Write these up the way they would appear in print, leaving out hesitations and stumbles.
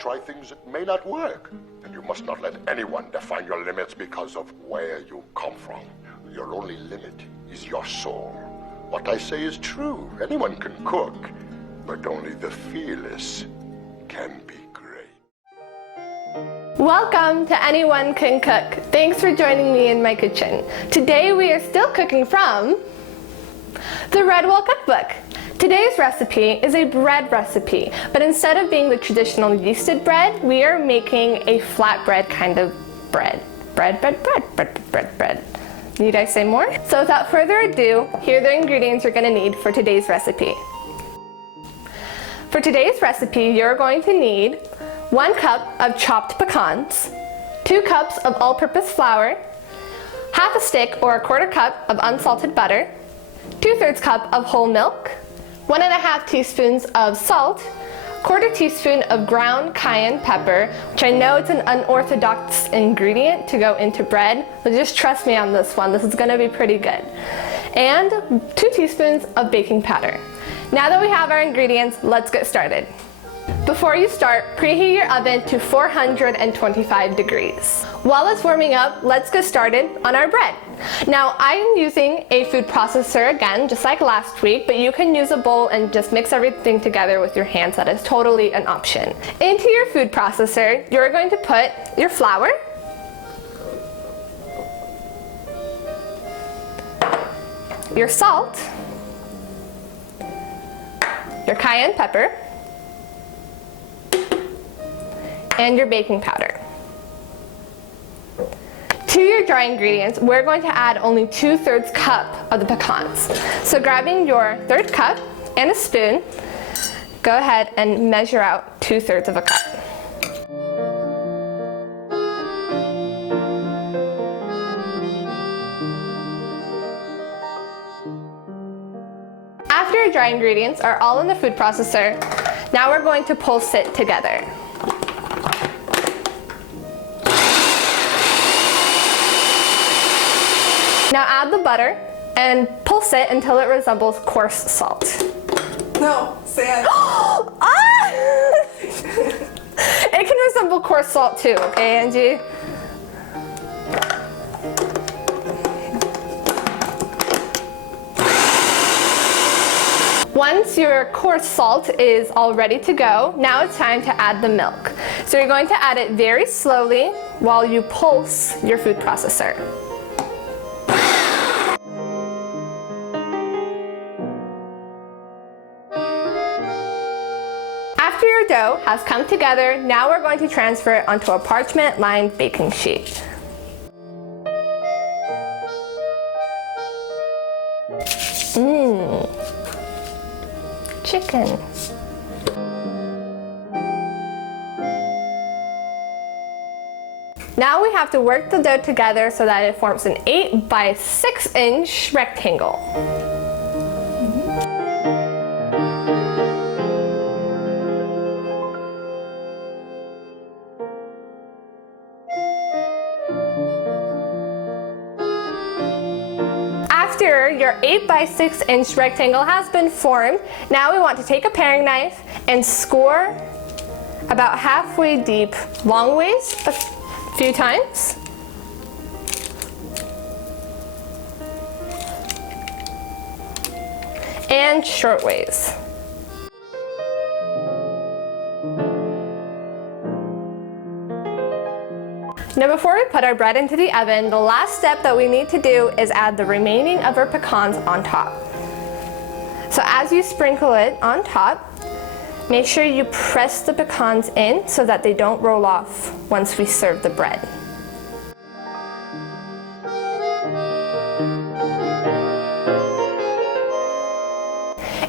try things that may not work. And you must not let anyone define your limits because of where you come from. Your only limit is your soul. What I say is true. Anyone can cook, but only the fearless can be great. Welcome to Anyone Can Cook. Thanks for joining me in my kitchen. Today we are still cooking from the Redwall Cookbook. Today's recipe is a bread recipe, but instead of being the traditional yeasted bread, we are making a flatbread kind of bread. Bread. Need I say more? So without further ado, here are the ingredients you're going to need for today's recipe. For today's recipe, you're going to need 1 cup of chopped pecans, 2 cups of all-purpose flour, half a stick or 1/4 cup of unsalted butter, 2/3 cup of whole milk, 1½ teaspoons of salt, 1/4 teaspoon of ground cayenne pepper, which I know it's an unorthodox ingredient to go into bread, but just trust me on this one, this is gonna be pretty good. And 2 teaspoons of baking powder. Now that we have our ingredients, let's get started. Before you start, preheat your oven to 425 degrees. While it's warming up, let's get started on our bread. Now, I'm using a food processor again, just like last week, but you can use a bowl and just mix everything together with your hands. That is totally an option. Into your food processor, you're going to put your flour, your salt, your cayenne pepper, and your baking powder. To your dry ingredients, we're going to add only 2/3 cup of the pecans. So grabbing your 1/3 cup and a spoon, go ahead and measure out 2/3 of a cup. After your dry ingredients are all in the food processor, now we're going to pulse it together. Now add the butter and pulse it until it resembles coarse salt. No, sand. Ah! It can resemble coarse salt too, okay, Angie? Once your coarse salt is all ready to go, now it's time to add the milk. So you're going to add it very slowly while you pulse your food processor. After your dough has come together, now we're going to transfer it onto a parchment-lined baking sheet. Chicken. Now we have to work the dough together so that it forms an 8 by 6 inch rectangle. After your 8 by 6 inch rectangle has been formed, now we want to take a paring knife and score about halfway deep, long ways, a few times. And short ways. Now before we put our bread into the oven, the last step that we need to do is add the remaining of our pecans on top. So as you sprinkle it on top, make sure you press the pecans in so that they don't roll off once we serve the bread.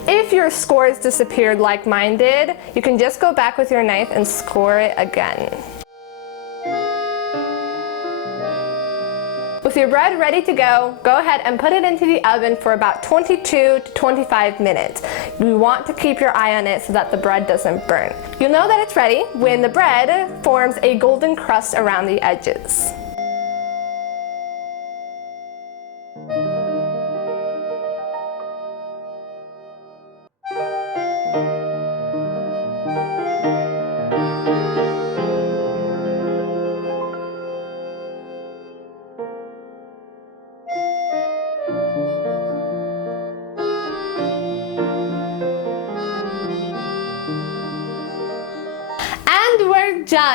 If your scores disappeared like mine did, you can just go back with your knife and score it again. With your bread ready to go ahead and put it into the oven for about 22 to 25 minutes. You want to keep your eye on it so that the bread doesn't burn. You'll know that it's ready when the bread forms a golden crust around the edges.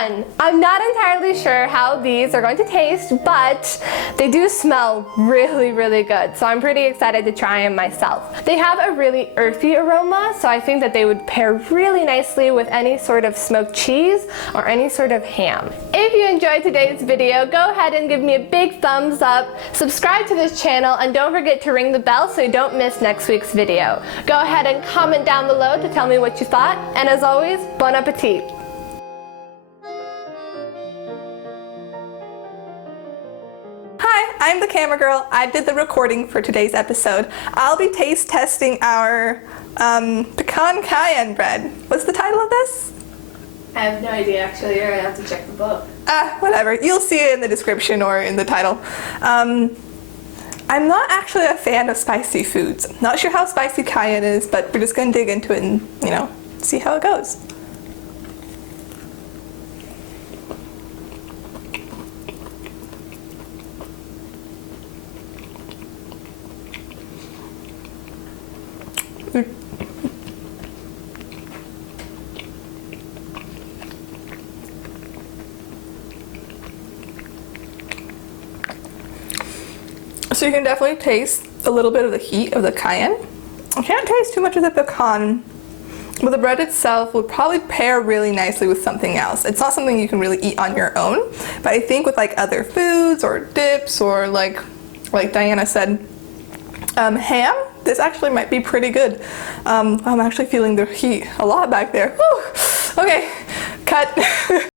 done. I'm not entirely sure how these are going to taste, but they do smell really, really good. So I'm pretty excited to try them myself. They have a really earthy aroma, so I think that they would pair really nicely with any sort of smoked cheese or any sort of ham. If you enjoyed today's video, go ahead and give me a big thumbs up, subscribe to this channel, and don't forget to ring the bell so you don't miss next week's video. Go ahead and comment down below to tell me what you thought, and as always, bon appetit! Hi, I'm the camera girl. I did the recording for today's episode. I'll be taste testing our pecan cayenne bread. What's the title of this? I have no idea, actually. You're gonna have to check the book. Whatever. You'll see it in the description or in the title. I'm not actually a fan of spicy foods. Not sure how spicy cayenne is, but we're just gonna dig into it and, see how it goes. So you can definitely taste a little bit of the heat of the cayenne. I can't taste too much of the pecan, but the bread itself would probably pair really nicely with something else. It's not something you can really eat on your own, but I think with like other foods or dips or like Diana said, ham, this actually might be pretty good. I'm actually feeling the heat a lot back there. Whew. Okay, cut.